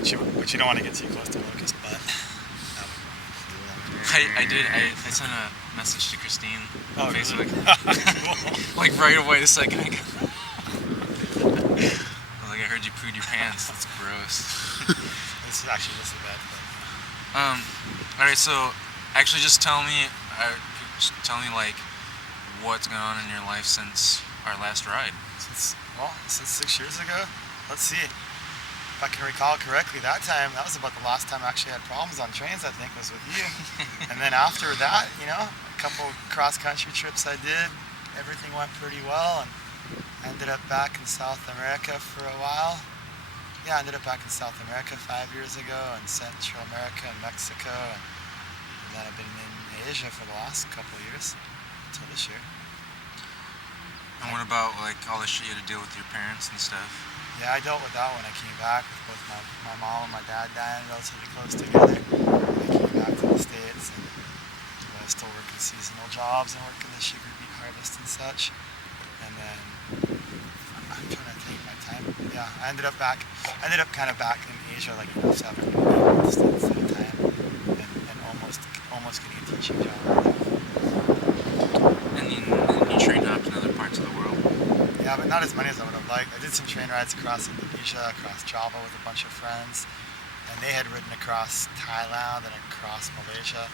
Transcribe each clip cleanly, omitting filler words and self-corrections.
But you don't want to get too close to Locust, but I sent a message to Christine on Facebook. Cool. Like right away the second I got I was like, I heard you pooed your pants. That's gross. This is actually just a bad thing. Alright, so actually just tell me like what's going on in your life since our last ride. Since 6 years ago. Let's see. If I can recall correctly, that was about the last time I actually had problems on trains, I think, was with you. And then after that, a couple cross-country trips I did, everything went pretty well, and I ended up back in South America for a while. Yeah, I ended up back in South America 5 years ago, and Central America and Mexico, and then I've been in Asia for the last couple of years, until this year. And what about like all the shit you had to deal with your parents and stuff? Yeah, I dealt with that when I came back, with both my mom and my dad dying relatively close together. I came back to the States, and I was still working seasonal jobs and working the sugar beet harvest and such. And then I'm trying to think my time. Yeah, I ended up kind of back in Asia, like 7 months at a time, and almost getting a teaching job. And you train hopped in other parts of the world. Yeah, but not as many as I would have liked. I did some train rides across Indonesia, across Java with a bunch of friends, and they had ridden across Thailand and across Malaysia,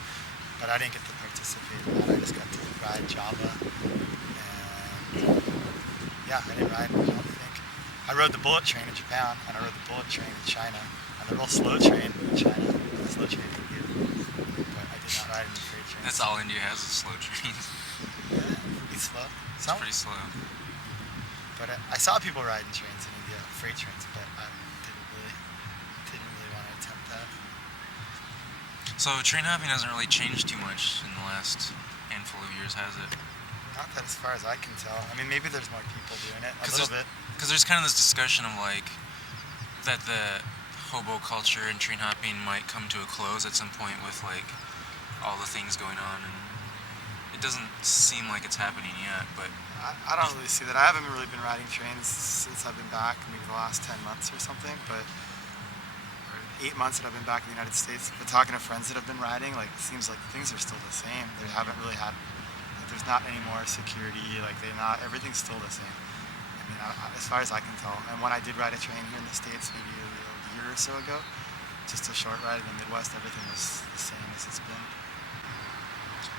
but I didn't get to participate in that. I just got to ride Java, and yeah, I didn't ride, I don't think. I rode the bullet train in Japan, and I rode the bullet train in China, and the real slow train in China, the slow train in India, but I did not ride any freight trains. That's all India has is slow trains. Yeah, it's slow. It's pretty slow. But I saw people riding trains in India, freight trains, but I didn't really want to attempt that. So train hopping hasn't really changed too much in the last handful of years, has it? Not that as far as I can tell. I mean, maybe there's more people doing it, a little bit. Because there's kind of this discussion of like that the hobo culture and train hopping might come to a close at some point with like all the things going on, and it doesn't seem like it's happening yet, but I don't really see that. I haven't really been riding trains since I've been back, maybe the last 10 months or something, or 8 months that I've been back in the United States. But talking to friends that have been riding, like, it seems like things are still the same. They haven't really had, like, there's not any more security, like, everything's still the same. I mean, as far as I can tell. And when I did ride a train here in the States maybe a year or so ago, just a short ride in the Midwest, everything was the same as it's been.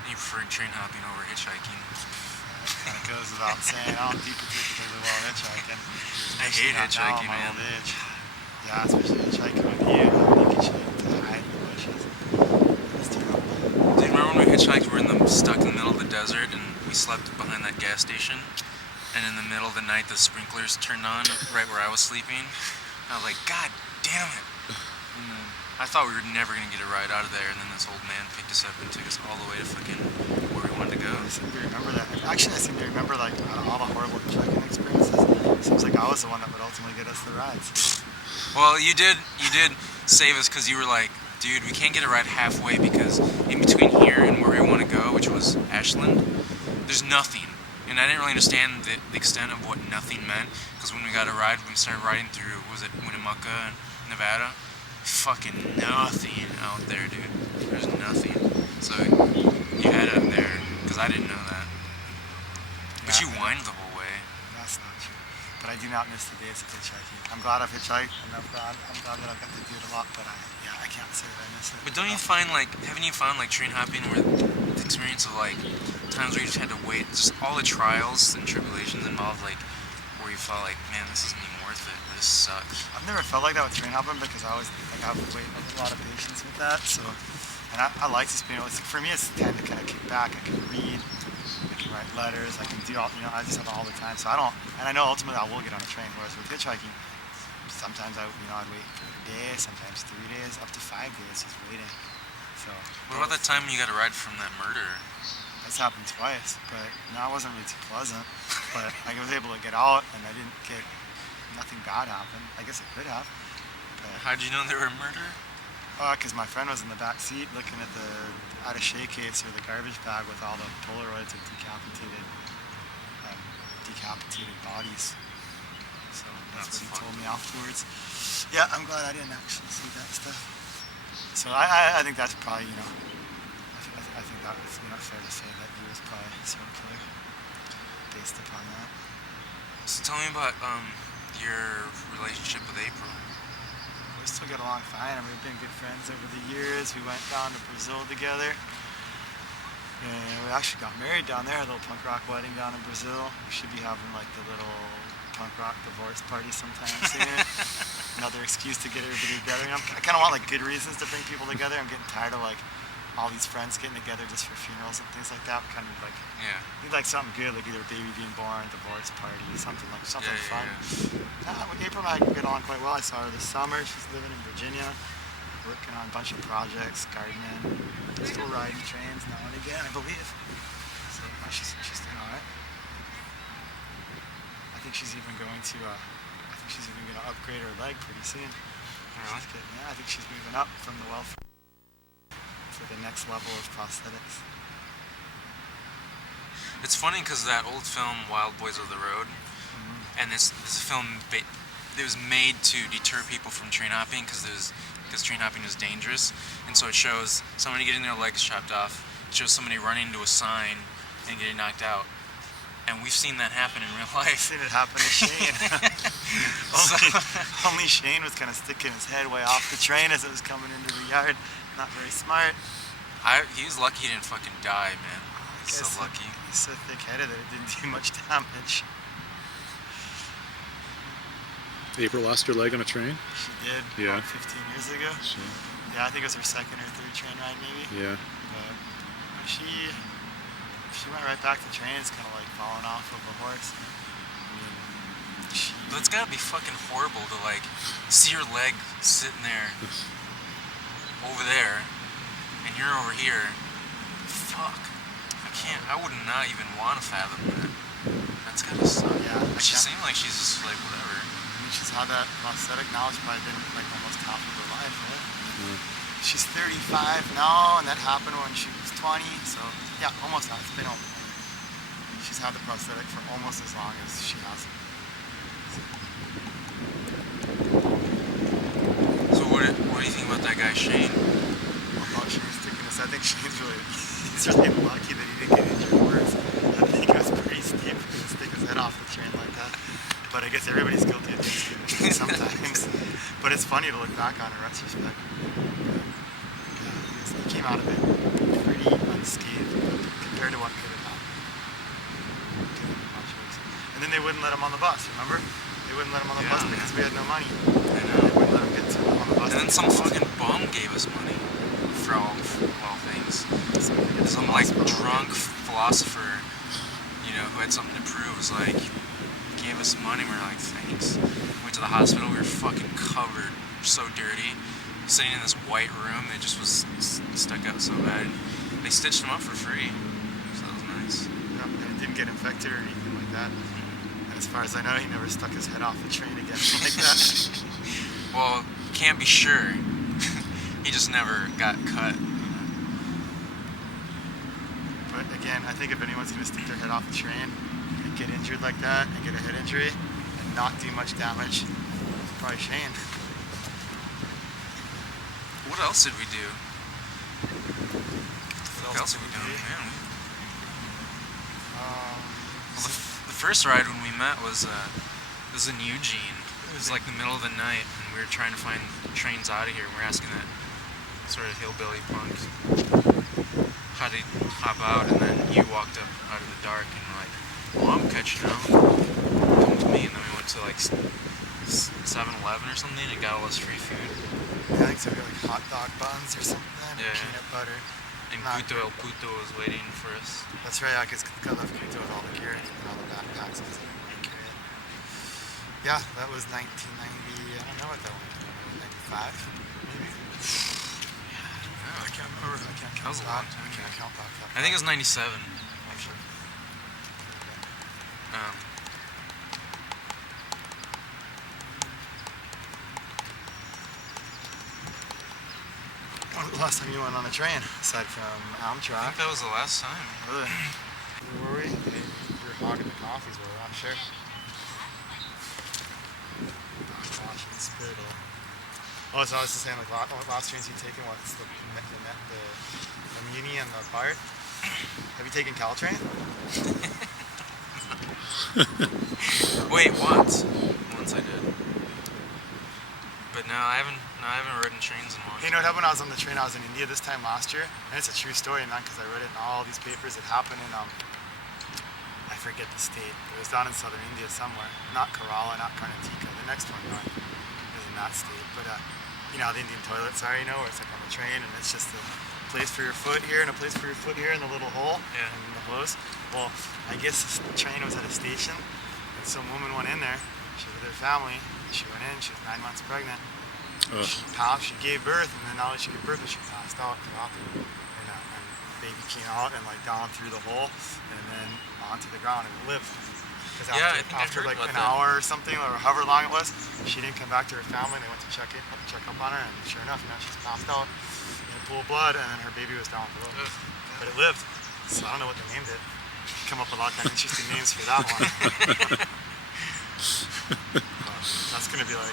you prefer train hopping over hitchhiking. Kind of goes without saying. I don't do particularly well hitchhiking. I hate hitchhiking, man. Old age. Yeah, especially hitchhiking with you. Making sure to hide in the bushes. It's terrible. Dude, remember when we hitchhiked? We were stuck in the middle of the desert, and we slept behind that gas station. And in the middle of the night, the sprinklers turned on right where I was sleeping. I was like, God damn it! And then I thought we were never gonna get a ride out of there, and then this old man picked us up and took us all the way to fucking where we wanted to go. I seem to remember that. Actually, I seem to remember, like, out of all the horrible hitchhiking experiences, it seems like I was the one that would ultimately get us the rides. Well, you did save us, because you were like, dude, we can't get a ride halfway because in between here and where we want to go, which was Ashland, there's nothing. And I didn't really understand the extent of what nothing meant, because when we got a ride, when we started riding through, was it Winnemucca, Nevada? Fucking nothing out there, dude. There's nothing. So you had it up there, because I didn't know that. But you whined the whole way. That's not true. But I do not miss the days of hitchhiking. I'm glad I've hitchhiked, and I'm glad that I've got to do it a lot, but I can't say that I miss it. But don't you find, like, haven't you found, like, train hopping where the experience of, like, times where you just had to wait, just all the trials and tribulations involved, like, where you felt like, man, this isn't even worth it, this sucks. I've never felt like that with train hopping, because I always, like, I have to wait a lot of patience with that, so, and I like this being able to, for me, it's time to kind of kick back. I can read, I can write letters, I can do all, I just have it all the time, so I don't, and I know ultimately I will get on a train, whereas with hitchhiking, sometimes I'd wait for a day, sometimes 3 days, up to 5 days just waiting, so. What about that time you got a ride from that murderer? That's happened twice, but no, it wasn't really too pleasant, but I was able to get out, and I didn't get, nothing bad happened. I guess it could have, but. How'd you know they were a murderer? Because my friend was in the back seat looking at the attaché case or the garbage bag with all the Polaroids of decapitated bodies. So that's what he told me afterwards. Yeah, I'm glad I didn't actually see that stuff. So I think that's probably, I think that was, fair to say that he was probably a serial killer based upon that. So tell me about your relationship with April. We still get along fine. I mean, we've been good friends over the years. We went down to Brazil together. And we actually got married down there, a little punk rock wedding down in Brazil. We should be having like the little punk rock divorce party sometime soon. Another excuse to get everybody together. I kind of want like good reasons to bring people together. I'm getting tired of like all these friends getting together just for funerals and things like that. We kind of like need like something good, like either a baby being born, divorce party, something fun. April and I get on quite well. I saw her this summer. She's living in Virginia, working on a bunch of projects, gardening, still riding trains now and again, I believe. So she's doing all right. I think she's even going to upgrade her leg pretty soon. Really? I think she's moving up from the welfare to the next level of prosthetics. It's funny because that old film, Wild Boys of the Road, and this film, it was made to deter people from train hopping because train hopping is dangerous, and so it shows somebody getting their legs chopped off, it shows somebody running into a sign and getting knocked out. And we've seen that happen in real life. I've seen it happen to Shane. only Shane was kind of sticking his head way off the train as it was coming into the yard. Not very smart. He was lucky he didn't fucking die, man. He's so lucky. He's so thick-headed that it didn't do much damage. April lost her leg on a train? She did. Yeah. About 15 years ago. Yeah, I think it was her second or third train ride, maybe. Yeah. But she went right back to trains, kind of like falling off of a horse. That's gotta be fucking horrible to like see your leg sitting there, over there, and you're over here. Fuck. I would not even want to fathom that. That's gotta suck. Yeah. She seemed like she's just like whatever. I mean, she's had that prosthetic now. It's probably been like almost half of her life, right? Yeah. She's 35 now, and that happened when she was 20. So yeah, almost that. It's been over. She's had the prosthetic for almost as long as she has it. So what do you think about that guy Shane? About Shane's stickiness, I think Shane's he's really lucky that he didn't get injured worse. I think it was pretty steep for him to stick his head off the train like that. But I guess everybody's guilty of doing sometimes. But it's funny to look back on in retrospect. He came out of it pretty unscathed compared to what could have happened. And then they wouldn't let him on the bus, remember? They wouldn't let him on the bus because we had no money. I know. They wouldn't let him get on the bus. And then some fucking bum gave us money for all things. Some like drunk philosopher, who had something to prove, was like, gave us money. We were like, thanks. Went to the hospital. We were fucking covered, so dirty, sitting in this white room. It just was stuck out so bad. They stitched him up for free, so that was nice. Yep, and it didn't get infected or anything like that. And as far as I know, he never stuck his head off the train again like that. Well, can't be sure. He just never got cut. But again, I think if anyone's going to stick their head off the train and get injured like that and get a head injury and not do much damage, it's probably Shane. What else did we do? What else did we do? Man, the first ride when we met was in Eugene. It was like the middle of the night, and we were trying to find trains out of here. We were asking that sort of hillbilly punk how to hop out, and then you walked up out of the dark and were like, well, I'm catching up. Come with me, and then we went to like 7-Eleven or something and got all this free food. Yeah, I think so. We got like hot dog buns or something, peanut butter. And Puto El Puto was waiting for us. That's right, because I left Puto with all the gear and all the backpacks. Yeah, that was 1990, I don't know what that was, 95, maybe? I can't remember. I can't count that was a long time. I can't count back that far. I think it was 97, actually. When was the last time you went on a train, aside from Amtrak? I think that was the last time. Really? Where were we? You were hogging the coffees, were we? I'm sure. Oh, gosh. Spirit. Oh, so I was just saying, like, last trains you've taken, what's the Muni and the BART? Have you taken Caltrain? Wait, once. Once I did. But no, I haven't ridden trains in a long Hey, you know what happened when I was on the train? I was in India this time last year, and it's a true story, man, because I read it in all these papers. It happened in, I forget the state. It was down in southern India somewhere. Not Kerala, not Karnataka. The next one north is in that state. But, you know how the Indian toilets are, you know, where it's like on the train, and it's just a place for your foot here and a place for your foot here in the little hole and the hose. Well, I guess the train was at a station, and some woman went in there. She was with her family. She went in. She was 9 months pregnant. She gave birth, and then not only she gave birth, but she passed out. And baby came out and like down through the hole, and then onto the ground and lived. Because after like an hour or something, or however long it was, she didn't come back to her family. They went to check up on her, and sure enough, you know, she's passed out in a pool of blood, and then her baby was down below. But it lived. So I don't know what they named it. Come up with a lot of kind of interesting names for that one. That's gonna be like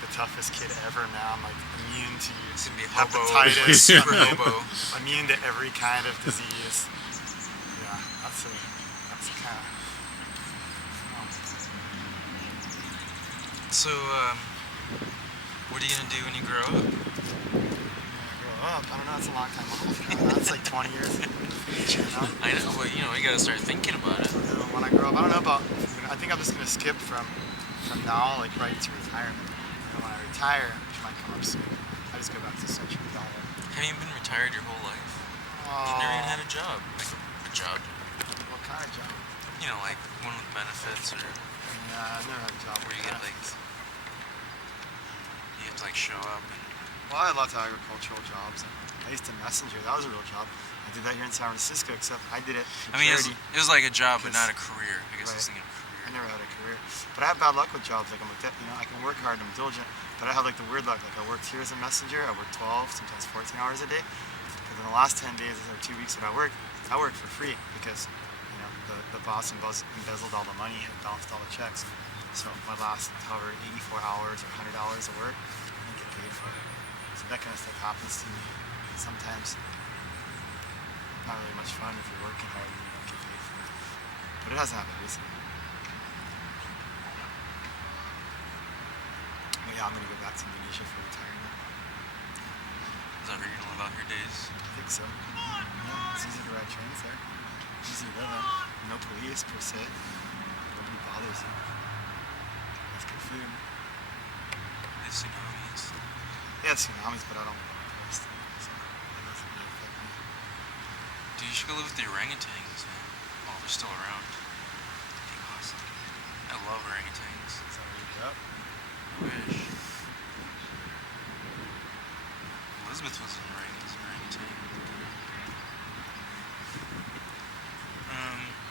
the toughest kid ever, man. Like immune to hepatitis, super hobo, immune to every kind of disease. Yeah, that's a kind of. So, what are you gonna do when you grow up? I don't know. It's a long time off. That's like 20 years. I know, but you gotta start thinking about it. When I grow up, I don't know about. I think I'm just gonna skip from now, like right to retirement. When I retire, which might come up soon, I just go back to century dollar. Have you been retired your whole life? You've never even had a job, like a job. What kind of job? Like one with benefits or. Yeah, I've never had a job where you get like. You have to like show up and. Well, I had lots of agricultural jobs. I used to messenger. That was a real job. I did that here in San Francisco, except I did it for charity. It was like a job, but not a career. I guess I was thinking of career. I never had a career. But I have bad luck with jobs. Like I can work hard and I'm diligent, but I have like the weird luck. Like I worked here as a messenger. I worked 12, sometimes 14 hours a day. But in the last 10 days or 2 weeks that I worked for free because the boss embezzled all the money and bounced all the checks. So my last, however, 84 hours or $100 of work, I didn't get paid for it. So that kind of stuff happens to me sometimes. Not really much fun if you're working hard and you don't get paid for it. But it hasn't happened recently. But yeah, I'm going to go back to Indonesia for retirement. Is that where you're going to live out your days? I think so. Yeah, it's easy to ride trains there. Easy to live in. No police per se. Nobody bothers you. That's good food. There's tsunamis. Yeah, tsunamis, but I don't live on the coast. So it doesn't really affect me. Dude, you should go live with the orangutans, man. While they're still around. That'd be awesome. I love orangutans. Is that where you grew up? I wish. Elizabeth was an orangutan.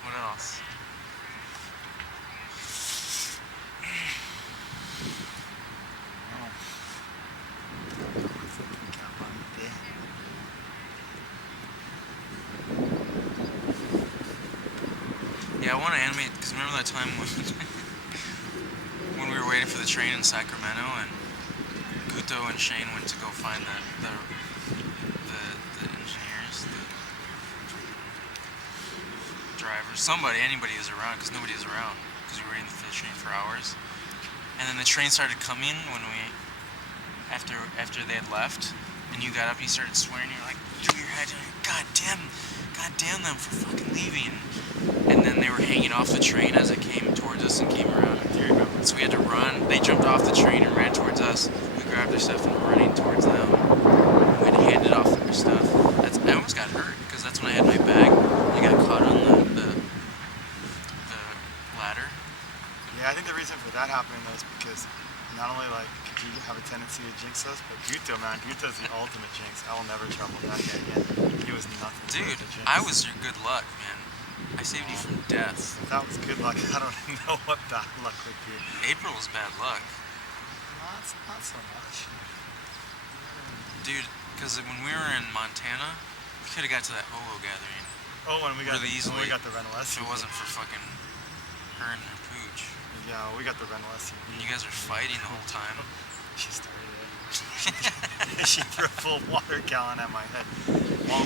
What else? Yeah, I want to animate, because remember that time when we were waiting for the train in Sacramento and Guto and Shane went to go find the engineers, the drivers, anybody was around, because nobody was around, because we were waiting for the train for hours. And then the train started coming after they had left, and you got up and you started swearing, you're like, threw your head, you're like, God damn them for fucking leaving. And then they were hanging off the train as it came towards us and came around. So we had to run. They jumped off the train and ran towards us. We grabbed their stuff and were running towards them. We had handed off their stuff. I almost got hurt because that's when I had my bag. I got caught on the ladder. Yeah, I think the reason for that happening though is because not only like could you have a tendency to jinx us, but Guto's the ultimate jinx. I will never trouble that guy again. He was nothing. Dude, I was your good luck, man. I saved you from death. That was good luck. I don't know what bad luck would be. April was bad luck. Not so much. Dude, because when we were in Montana, we could have got to that hobo gathering. Oh, when we got really easily. When we got the rental. If it wasn't for fucking her and her pooch. Yeah, we got the rental SUV. And you guys are fighting the whole time. She started it. She threw a full water gallon at my head.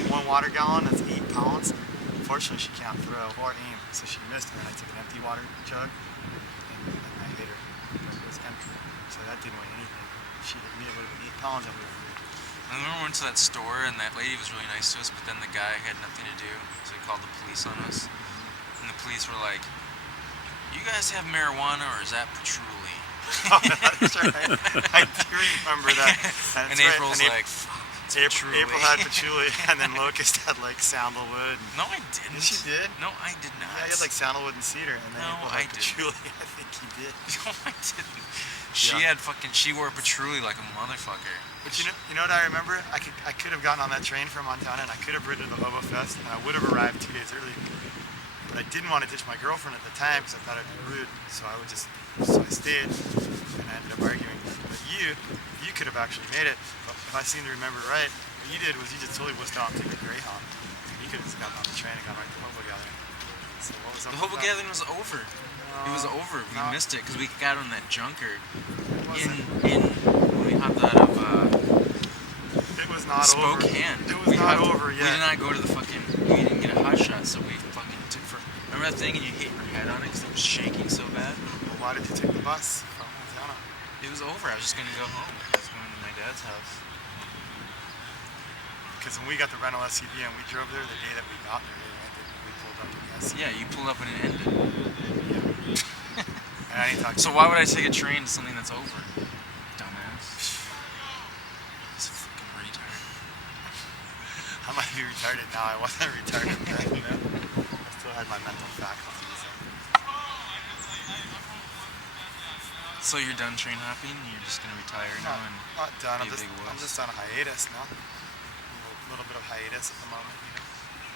One water gallon, that's 8 pounds. Unfortunately, she can't throw or aim, so she missed. And then I took an empty water jug, and I hit her. But it was empty, so that didn't weigh anything. If she hit me, it would have been 8 pounds. I would have. I remember we went to that store and that lady was really nice to us, but then the guy had nothing to do, so he called the police on us. And the police were like, "You guys have marijuana or is that patchouli?" Oh, that's right. I do remember that. And April's like, April had patchouli, and then Locust had like sandalwood. "No, I didn't." Yes, she did. No, I did not. Yeah, he had like sandalwood and cedar, and then No, April I had patchouli. I think he did. No, I didn't. She Yeah. she wore patchouli like a motherfucker. But you know what I remember? I could have gotten on that train from Montana, and I could have ridden to the Hobo Fest, and I would have arrived 2 days early. But I didn't want to ditch my girlfriend at the time because I thought I'd be rude. So I stayed, and I ended up arguing. But you could have actually made it. But if I seem to remember right, what you did was you just totally whisked out and took a Greyhound. You could have just gotten on the train and gone right to the Hobo Gathering. So what was up The with Hobo that? Gathering was over. It was over. We No. missed it because we got on that junker It when we hopped out of It was not Spokane. over. It was not over We yet. did not go to the fucking. We didn't get a hot shot, so we fucking took for. Remember that thing and you hit your head on it because it was shaking so bad? Well, why did you take the bus from Montana? It was over. I was just gonna go home. I was going to my dad's house. Because when we got the rental SUV and we drove there the day that we got there, we pulled up in the SUV. Yeah, you pulled up and it ended. And I didn't talk to So you. why would I take a train to something that's over? Dumbass. It's fucking retard. I might be retarded now. I wasn't retarded then. No. I still had my mental faculties. So you're done train hopping? You're just gonna retire now and Not done. be a big I'm wuss? just on a hiatus now. A little bit of hiatus at the moment, you know.